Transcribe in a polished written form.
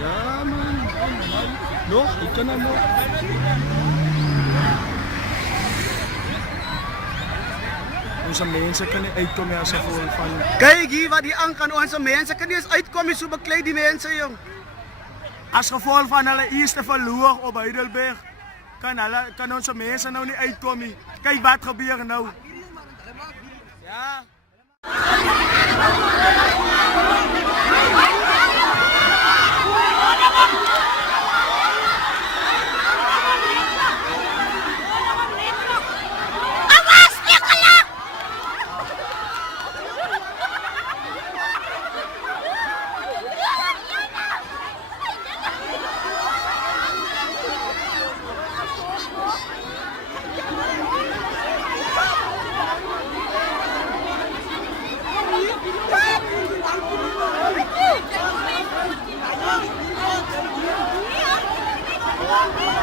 Ja, man. Nog, ik kan hem nog. Onze mensen kunnen uitkomen als ze voor van. Kijk hier wat die aan kan, onze mensen kunnen eens uitkomen, zo bekleed die mensen, jong. Als gevolg van hulle eerste verloor op Heidelberg, kan onze mensen nou niet uitkomen. Kijk wat gebeurt nou. Ja. Come on.